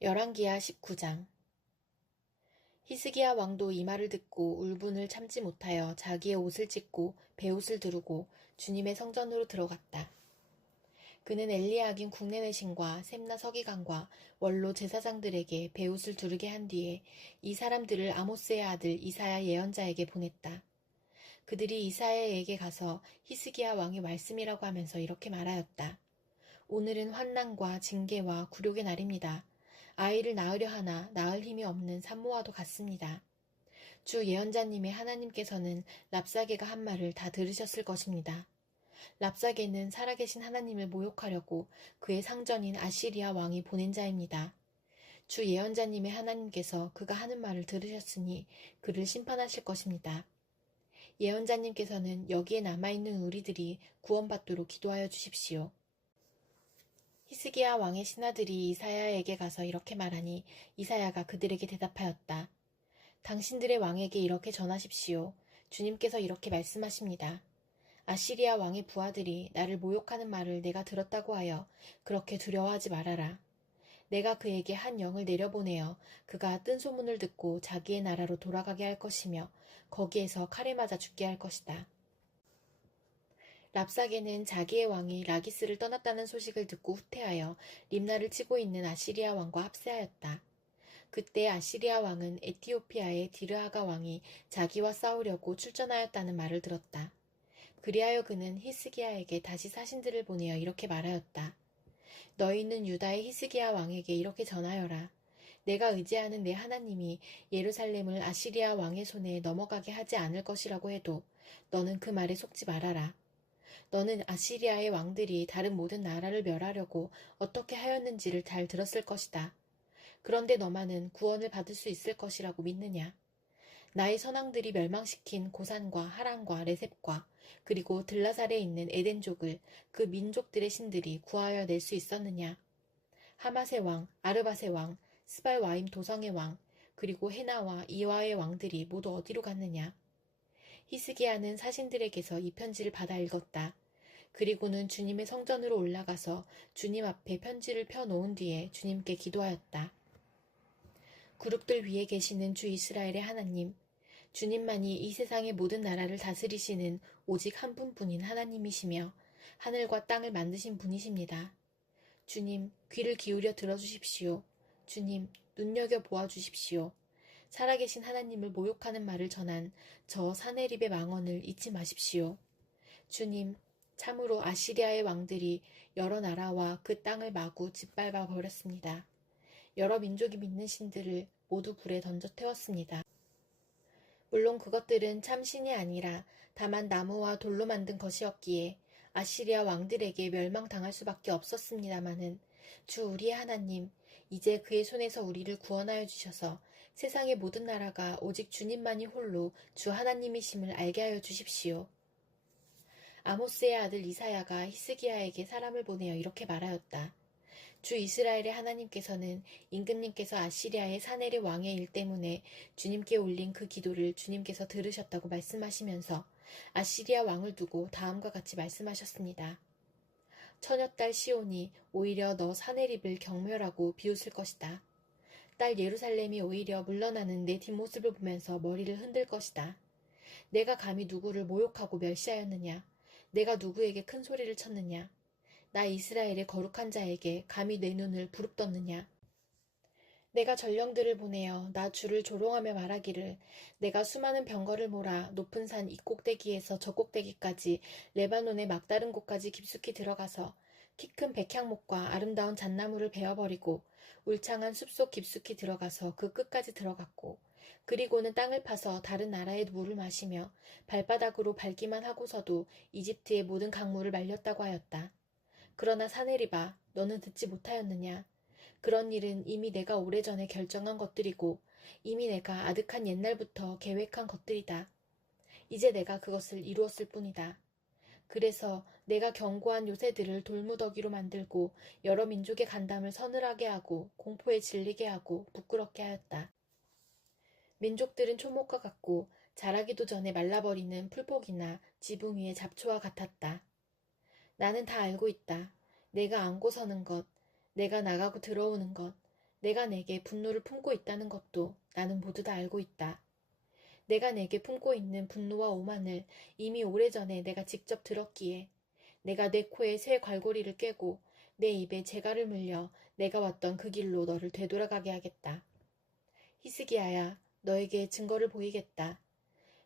열왕기하 19장. 히스기야 왕도 이 말을 듣고 울분을 참지 못하여 자기의 옷을 찢고 베옷을 두르고 주님의 성전으로 들어갔다. 그는 엘리야긴 국내내신과 셈나 서기관과 원로 제사장들에게 베옷을 두르게 한 뒤에 이 사람들을 아모스의 아들 이사야 예언자에게 보냈다. 그들이 이사야에게 가서 히스기야 왕의 말씀이라고 하면서 이렇게 말하였다. 오늘은 환난과 징계와 굴욕의 날입니다. 아이를 낳으려 하나 낳을 힘이 없는 산모와도 같습니다. 주 예언자님의 하나님께서는 랍사게가 한 말을 다 들으셨을 것입니다. 랍사게는 살아계신 하나님을 모욕하려고 그의 상전인 아시리아 왕이 보낸 자입니다. 주 예언자님의 하나님께서 그가 하는 말을 들으셨으니 그를 심판하실 것입니다. 예언자님께서는 여기에 남아있는 우리들이 구원받도록 기도하여 주십시오. 히스기야 왕의 신하들이 이사야에게 가서 이렇게 말하니 이사야가 그들에게 대답하였다. 당신들의 왕에게 이렇게 전하십시오. 주님께서 이렇게 말씀하십니다. 아시리아 왕의 부하들이 나를 모욕하는 말을 내가 들었다고 하여 그렇게 두려워하지 말아라. 내가 그에게 한 영을 내려보내어 그가 뜬 소문을 듣고 자기의 나라로 돌아가게 할 것이며 거기에서 칼에 맞아 죽게 할 것이다. 랍사게는 자기의 왕이 라기스를 떠났다는 소식을 듣고 후퇴하여 림나를 치고 있는 아시리아 왕과 합세하였다. 그때 아시리아 왕은 에티오피아의 디르하가 왕이 자기와 싸우려고 출전하였다는 말을 들었다. 그리하여 그는 히스기야에게 다시 사신들을 보내어 이렇게 말하였다. 너희는 유다의 히스기야 왕에게 이렇게 전하여라. 내가 의지하는 내 하나님이 예루살렘을 아시리아 왕의 손에 넘어가게 하지 않을 것이라고 해도 너는 그 말에 속지 말아라. 너는 아시리아의 왕들이 다른 모든 나라를 멸하려고 어떻게 하였는지를 잘 들었을 것이다. 그런데 너만은 구원을 받을 수 있을 것이라고 믿느냐? 나의 선왕들이 멸망시킨 고산과 하란과 레셉과 그리고 들라살에 있는 에덴족을 그 민족들의 신들이 구하여 낼 수 있었느냐? 하맛의 왕, 아르밧의 왕, 스발와임 도성의 왕, 그리고 헤나와 이와의 왕들이 모두 어디로 갔느냐? 히스기야는 사신들에게서 이 편지를 받아 읽었다. 그리고는 주님의 성전으로 올라가서 주님 앞에 편지를 펴놓은 뒤에 주님께 기도하였다. 그룹들 위에 계시는 주 이스라엘의 하나님, 주님만이 이 세상의 모든 나라를 다스리시는 오직 한 분뿐인 하나님이시며 하늘과 땅을 만드신 분이십니다. 주님, 귀를 기울여 들어주십시오. 주님, 눈여겨 보아주십시오. 살아계신 하나님을 모욕하는 말을 전한 저 사네립의 망언을 잊지 마십시오. 주님, 참으로 아시리아의 왕들이 여러 나라와 그 땅을 마구 짓밟아 버렸습니다. 여러 민족이 믿는 신들을 모두 불에 던져 태웠습니다. 물론 그것들은 참 신이 아니라 다만 나무와 돌로 만든 것이었기에 아시리아 왕들에게 멸망당할 수밖에 없었습니다마는 주 우리의 하나님, 이제 그의 손에서 우리를 구원하여 주셔서 세상의 모든 나라가 오직 주님만이 홀로 주 하나님이심을 알게 하여 주십시오. 아모스의 아들 이사야가 히스기야에게 사람을 보내어 이렇게 말하였다. 주 이스라엘의 하나님께서는 임금님께서 아시리아의 사네립 왕의 일 때문에 주님께 올린 그 기도를 주님께서 들으셨다고 말씀하시면서 아시리아 왕을 두고 다음과 같이 말씀하셨습니다. 처녀딸 시온이 오히려 너 사네립을 경멸하고 비웃을 것이다. 딸 예루살렘이 오히려 물러나는 내 뒷모습을 보면서 머리를 흔들 것이다. 내가 감히 누구를 모욕하고 멸시하였느냐? 내가 누구에게 큰 소리를 쳤느냐? 나 이스라엘의 거룩한 자에게 감히 내 눈을 부릅떴느냐? 내가 전령들을 보내어 나 주를 조롱하며 말하기를 내가 수많은 병거를 몰아 높은 산 이 꼭대기에서 저 꼭대기까지 레바논의 막다른 곳까지 깊숙이 들어가서 키 큰 백향목과 아름다운 잣나무를 베어버리고 울창한 숲속 깊숙이 들어가서 그 끝까지 들어갔고 그리고는 땅을 파서 다른 나라의 물을 마시며 발바닥으로 밟기만 하고서도 이집트의 모든 강물을 말렸다고 하였다. 그러나 사네립아, 너는 듣지 못하였느냐? 그런 일은 이미 내가 오래전에 결정한 것들이고 이미 내가 아득한 옛날부터 계획한 것들이다. 이제 내가 그것을 이루었을 뿐이다. 그래서 내가 견고한 요새들을 돌무더기로 만들고 여러 민족의 간담을 서늘하게 하고 공포에 질리게 하고 부끄럽게 하였다. 민족들은 초목과 같고 자라기도 전에 말라버리는 풀포기나 지붕 위의 잡초와 같았다. 나는 다 알고 있다. 내가 안고 서는 것, 내가 나가고 들어오는 것, 내가 내게 분노를 품고 있다는 것도 나는 모두 다 알고 있다. 내가 내게 품고 있는 분노와 오만을 이미 오래전에 내가 직접 들었기에 내가 내 코에 새 갈고리를 꿰고 내 입에 재갈을 물려 내가 왔던 그 길로 너를 되돌아가게 하겠다. 히스기야야, 너에게 증거를 보이겠다.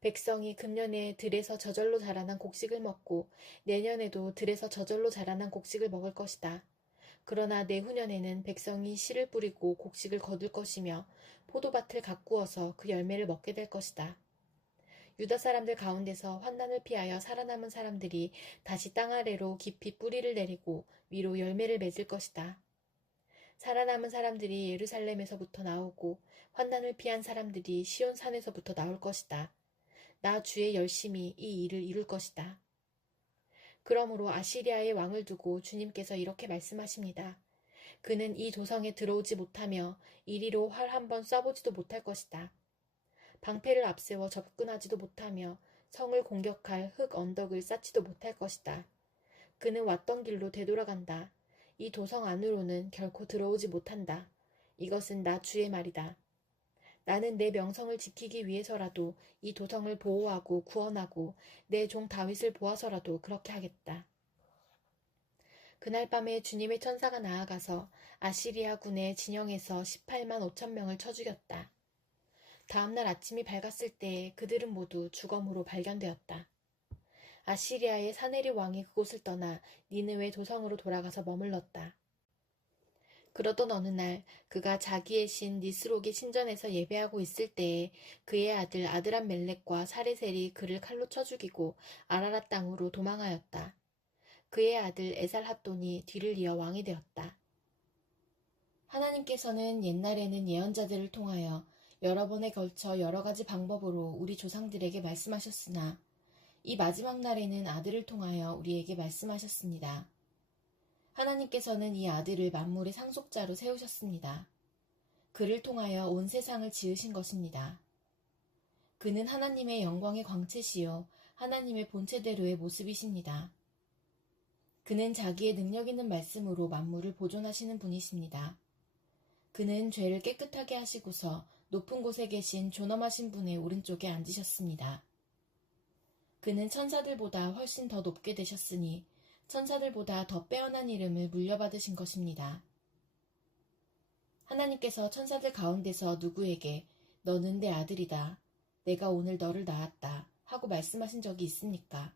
백성이 금년에 들에서 저절로 자라난 곡식을 먹고 내년에도 들에서 저절로 자라난 곡식을 먹을 것이다. 그러나 내후년에는 백성이 씨를 뿌리고 곡식을 거둘 것이며 포도밭을 가꾸어서 그 열매를 먹게 될 것이다. 유다 사람들 가운데서 환난을 피하여 살아남은 사람들이 다시 땅 아래로 깊이 뿌리를 내리고 위로 열매를 맺을 것이다. 살아남은 사람들이 예루살렘에서부터 나오고 환난을 피한 사람들이 시온산에서부터 나올 것이다. 나 주의 열심히 이 일을 이룰 것이다. 그러므로 아시리아의 왕을 두고 주님께서 이렇게 말씀하십니다. 그는 이 도성에 들어오지 못하며 이리로 활 한 번 쏴보지도 못할 것이다. 방패를 앞세워 접근하지도 못하며 성을 공격할 흙 언덕을 쌓지도 못할 것이다. 그는 왔던 길로 되돌아간다. 이 도성 안으로는 결코 들어오지 못한다. 이것은 나 주의 말이다. 나는 내 명성을 지키기 위해서라도 이 도성을 보호하고 구원하고 내 종 다윗을 보아서라도 그렇게 하겠다. 그날 밤에 주님의 천사가 나아가서 아시리아 군의 진영에서 18만 5천 명을 쳐 죽였다. 다음날 아침이 밝았을 때 그들은 모두 죽음으로 발견되었다. 아시리아의 사네립 왕이 그곳을 떠나 니느웨 도성으로 돌아가서 머물렀다. 그러던 어느 날 그가 자기의 신 니스록의 신전에서 예배하고 있을 때에 그의 아들 아드람멜렉과 사레셀이 그를 칼로 쳐 죽이고 아라랏 땅으로 도망하였다. 그의 아들 에살핫돈이 뒤를 이어 왕이 되었다. 하나님께서는 옛날에는 예언자들을 통하여 여러 번에 걸쳐 여러 가지 방법으로 우리 조상들에게 말씀하셨으나 이 마지막 날에는 아들을 통하여 우리에게 말씀하셨습니다. 하나님께서는 이 아들을 만물의 상속자로 세우셨습니다. 그를 통하여 온 세상을 지으신 것입니다. 그는 하나님의 영광의 광채시요 하나님의 본체대로의 모습이십니다. 그는 자기의 능력 있는 말씀으로 만물을 보존하시는 분이십니다. 그는 죄를 깨끗하게 하시고서 높은 곳에 계신 존엄하신 분의 오른쪽에 앉으셨습니다. 그는 천사들보다 훨씬 더 높게 되셨으니 천사들보다 더 빼어난 이름을 물려받으신 것입니다. 하나님께서 천사들 가운데서 누구에게 너는 내 아들이다. 내가 오늘 너를 낳았다. 하고 말씀하신 적이 있습니까?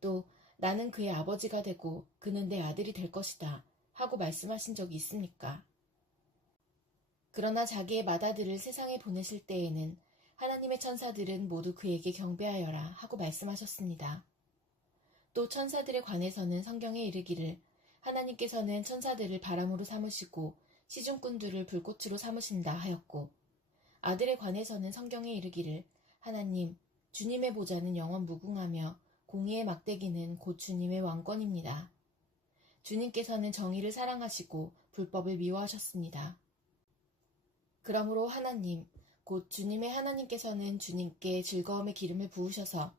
또 나는 그의 아버지가 되고 그는 내 아들이 될 것이다. 하고 말씀하신 적이 있습니까? 그러나 자기의 맏아들을 세상에 보내실 때에는 하나님의 천사들은 모두 그에게 경배하여라 하고 말씀하셨습니다. 또 천사들에 관해서는 성경에 이르기를 하나님께서는 천사들을 바람으로 삼으시고 시중꾼들을 불꽃으로 삼으신다 하였고 아들에 관해서는 성경에 이르기를 하나님 주님의 보좌는 영원 무궁하며 공의의 막대기는 곧 주님의 왕권입니다. 주님께서는 정의를 사랑하시고 불법을 미워하셨습니다. 그러므로 하나님 곧 주님의 하나님께서는 주님께 즐거움의 기름을 부으셔서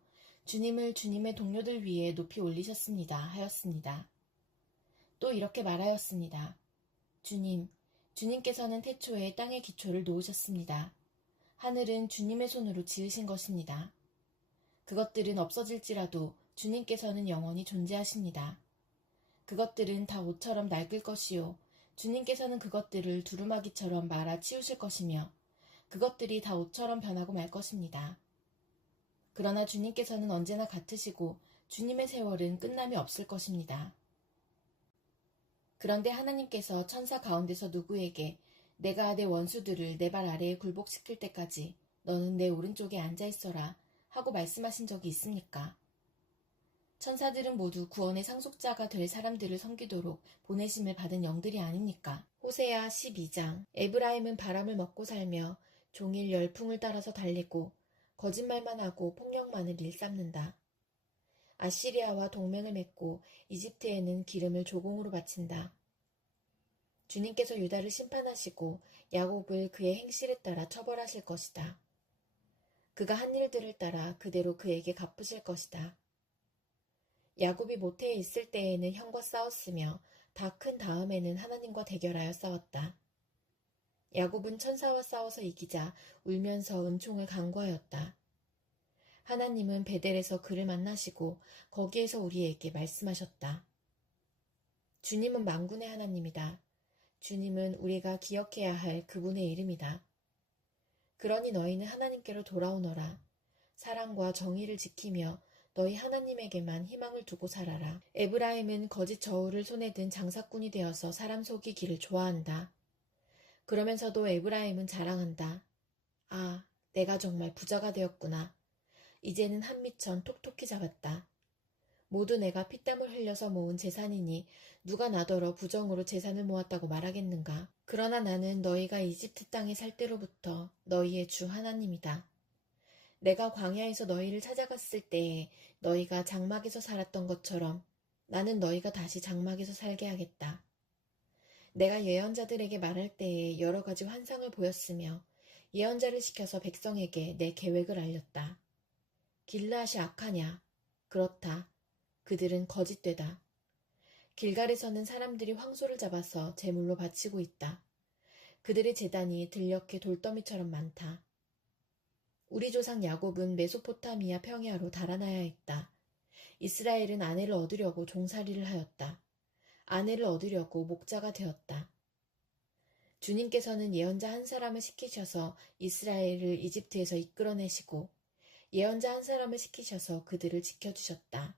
주님을 주님의 동료들 위에 높이 올리셨습니다. 하였습니다. 또 이렇게 말하였습니다. 주님께서는 태초에 땅의 기초를 놓으셨습니다. 하늘은 주님의 손으로 지으신 것입니다. 그것들은 없어질지라도 주님께서는 영원히 존재하십니다. 그것들은 다 옷처럼 낡을 것이요. 주님께서는 그것들을 두루마기처럼 말아 치우실 것이며 그것들이 다 옷처럼 변하고 말 것입니다. 그러나 주님께서는 언제나 같으시고 주님의 세월은 끝남이 없을 것입니다. 그런데 하나님께서 천사 가운데서 누구에게 내가 내 원수들을 내 발 아래에 굴복시킬 때까지 너는 내 오른쪽에 앉아있어라 하고 말씀하신 적이 있습니까? 천사들은 모두 구원의 상속자가 될 사람들을 섬기도록 보내심을 받은 영들이 아닙니까? 호세아 12장 에브라임은 바람을 먹고 살며 종일 열풍을 따라서 달리고 거짓말만 하고 폭력만을 일삼는다. 아시리아와 동맹을 맺고 이집트에는 기름을 조공으로 바친다. 주님께서 유다를 심판하시고 야곱을 그의 행실에 따라 처벌하실 것이다. 그가 한 일들을 따라 그대로 그에게 갚으실 것이다. 야곱이 모태에 있을 때에는 형과 싸웠으며 다 큰 다음에는 하나님과 대결하여 싸웠다. 야곱은 천사와 싸워서 이기자 울면서 은총을 간구하였다. 하나님은 베델에서 그를 만나시고 거기에서 우리에게 말씀하셨다. 주님은 만군의 하나님이다. 주님은 우리가 기억해야 할 그분의 이름이다. 그러니 너희는 하나님께로 돌아오너라. 사랑과 정의를 지키며 너희 하나님에게만 희망을 두고 살아라. 에브라임은 거짓 저울을 손에 든 장사꾼이 되어서 사람 속이기를 좋아한다. 그러면서도 에브라임은 자랑한다. 아, 내가 정말 부자가 되었구나. 이제는 한미천 톡톡히 잡았다. 모두 내가 피땀을 흘려서 모은 재산이니 누가 나더러 부정으로 재산을 모았다고 말하겠는가. 그러나 나는 너희가 이집트 땅에 살 때로부터 너희의 주 하나님이다. 내가 광야에서 너희를 찾아갔을 때에 너희가 장막에서 살았던 것처럼 나는 너희가 다시 장막에서 살게 하겠다. 내가 예언자들에게 말할 때에 여러 가지 환상을 보였으며 예언자를 시켜서 백성에게 내 계획을 알렸다. 길르앗이 악하냐? 그렇다. 그들은 거짓되다. 길갈에서는 사람들이 황소를 잡아서 제물로 바치고 있다. 그들의 제단이 들녘의 돌더미처럼 많다. 우리 조상 야곱은 메소포타미아 평야로 달아나야 했다. 이스라엘은 아내를 얻으려고 종살이를 하였다. 아내를 얻으려고 목자가 되었다. 주님께서는 예언자 한 사람을 시키셔서 이스라엘을 이집트에서 이끌어내시고 예언자 한 사람을 시키셔서 그들을 지켜주셨다.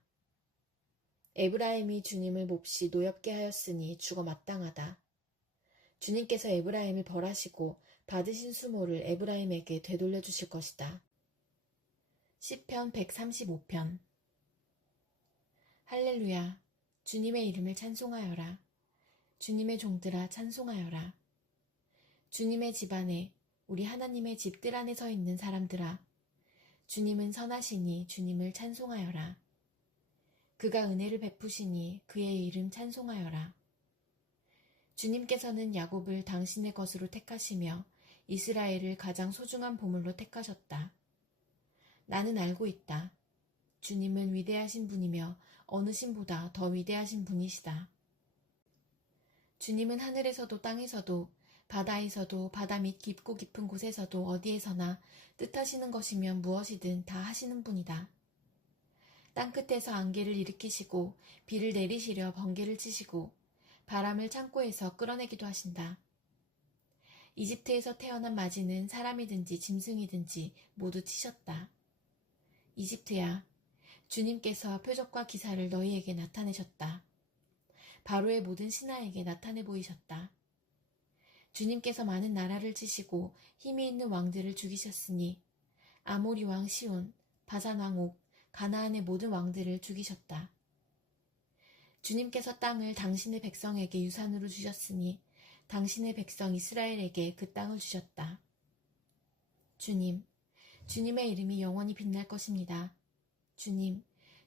에브라임이 주님을 몹시 노엽게 하였으니 죽어 마땅하다. 주님께서 에브라임을 벌하시고 받으신 수모를 에브라임에게 되돌려 주실 것이다. 시편 135편. 할렐루야. 주님의 이름을 찬송하여라. 주님의 종들아 찬송하여라. 주님의 집 안에, 우리 하나님의 집들 안에 서 있는 사람들아, 주님은 선하시니 주님을 찬송하여라. 그가 은혜를 베푸시니 그의 이름 찬송하여라. 주님께서는 야곱을 당신의 것으로 택하시며 이스라엘을 가장 소중한 보물로 택하셨다. 나는 알고 있다. 주님은 위대하신 분이며 어느 신보다 더 위대하신 분이시다. 주님은 하늘에서도 땅에서도 바다에서도 바다 밑 깊고 깊은 곳에서도 어디에서나 뜻하시는 것이면 무엇이든 다 하시는 분이다. 땅끝에서 안개를 일으키시고 비를 내리시려 번개를 치시고 바람을 창고에서 끌어내기도 하신다. 이집트에서 태어난 마지는 사람이든지 짐승이든지 모두 치셨다. 이집트야, 주님께서 표적과 기사를 너희에게 나타내셨다. 바로의 모든 신하에게 나타내 보이셨다. 주님께서 많은 나라를 치시고 힘이 있는 왕들을 죽이셨으니 아모리 왕 시온, 바산 왕 옥, 가나안의 모든 왕들을 죽이셨다. 주님께서 땅을 당신의 백성에게 유산으로 주셨으니 당신의 백성 이스라엘에게 그 땅을 주셨다. 주님, 주님의 이름이 영원히 빛날 것입니다. 주님,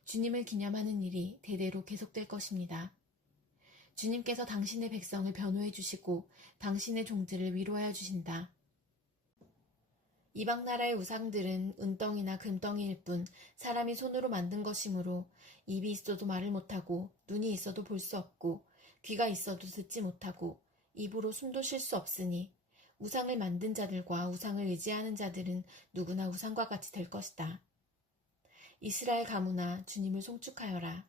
주님을 기념하는 일이 대대로 계속될 것입니다. 주님께서 당신의 백성을 변호해 주시고 당신의 종들을 위로하여 주신다. 이방 나라의 우상들은 은덩이나 금덩이일 뿐 사람이 손으로 만든 것이므로 입이 있어도 말을 못하고 눈이 있어도 볼 수 없고 귀가 있어도 듣지 못하고 입으로 숨도 쉴 수 없으니 우상을 만든 자들과 우상을 의지하는 자들은 누구나 우상과 같이 될 것이다. 이스라엘 가문아 주님을 송축하여라.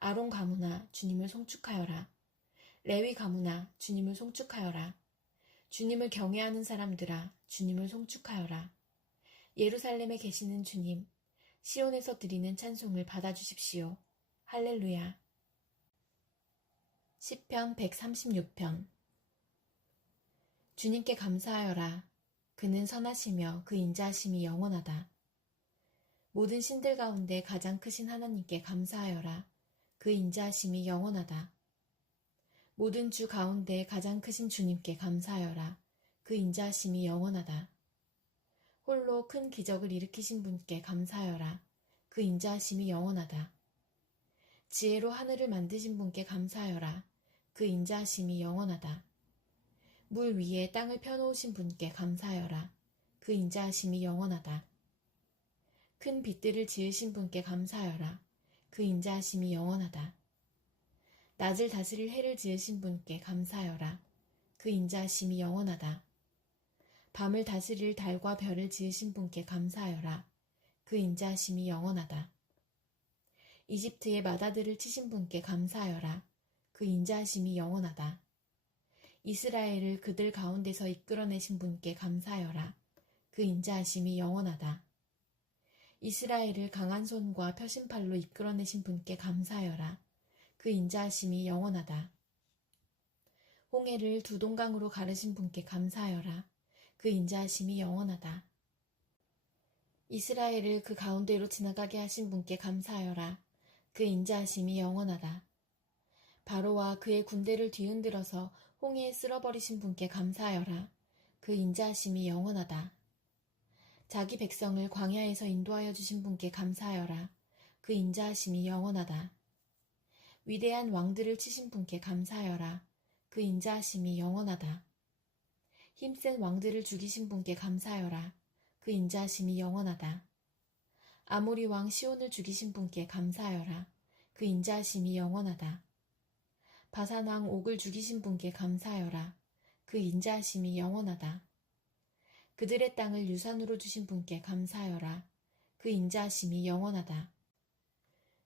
아론 가문아 주님을 송축하여라. 레위 가문아 주님을 송축하여라. 주님을 경외하는 사람들아 주님을 송축하여라. 예루살렘에 계시는 주님, 시온에서 드리는 찬송을 받아주십시오. 할렐루야. 시편 136편. 주님께 감사하여라. 그는 선하시며 그 인자하심이 영원하다. 모든 신들 가운데 가장 크신 하나님께 감사하여라. 그 인자하심이 영원하다. 모든 주 가운데 가장 크신 주님께 감사하여라. 그 인자하심이 영원하다. 홀로 큰 기적을 일으키신 분께 감사하여라. 그 인자하심이 영원하다. 지혜로 하늘을 만드신 분께 감사하여라. 그 인자하심이 영원하다. 물 위에 땅을 펴놓으신 분께 감사하여라. 그 인자하심이 영원하다. 큰 빛들을 지으신 분께 감사하여라. 그 인자하심이 영원하다. 낮을 다스릴 해를 지으신 분께 감사하여라. 그 인자하심이 영원하다. 밤을 다스릴 달과 별을 지으신 분께 감사하여라. 그 인자하심이 영원하다. 이집트의 마다들을 치신 분께 감사하여라. 그 인자하심이 영원하다. 이스라엘을 그들 가운데서 이끌어내신 분께 감사하여라. 그 인자하심이 영원하다. 이스라엘을 강한 손과 펴신 팔로 이끌어내신 분께 감사하여라. 그 인자하심이 영원하다. 홍해를 두 동강으로 가르신 분께 감사하여라. 그 인자하심이 영원하다. 이스라엘을 그 가운데로 지나가게 하신 분께 감사하여라. 그 인자하심이 영원하다. 바로와 그의 군대를 뒤흔들어서 홍해에 쓸어버리신 분께 감사하여라. 그 인자하심이 영원하다. 자기 백성을 광야에서 인도하여 주신 분께 감사하여라. 그 인자하심이 영원하다. 위대한 왕들을 치신 분께 감사하여라. 그 인자하심이 영원하다. 힘센 왕들을 죽이신 분께 감사하여라. 그 인자하심이 영원하다. 아모리 왕 시온을 죽이신 분께 감사하여라. 그 인자하심이 영원하다. 바산 왕 옥을 죽이신 분께 감사하여라. 그 인자하심이 영원하다. 그들의 땅을 유산으로 주신 분께 감사하여라. 그 인자하심이 영원하다.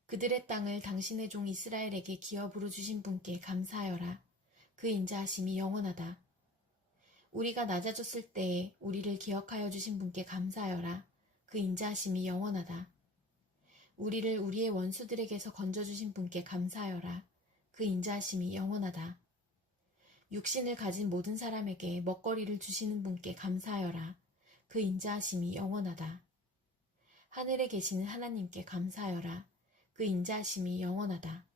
그들의 땅을 당신의 종 이스라엘에게 기업으로 주신 분께 감사하여라. 그 인자하심이 영원하다. 우리가 낮아졌을 때에 우리를 기억하여 주신 분께 감사하여라. 그 인자하심이 영원하다. 우리를 우리의 원수들에게서 건져주신 분께 감사하여라. 그 인자하심이 영원하다. 육신을 가진 모든 사람에게 먹거리를 주시는 분께 감사하여라. 그 인자하심이 영원하다. 하늘에 계시는 하나님께 감사하여라. 그 인자하심이 영원하다.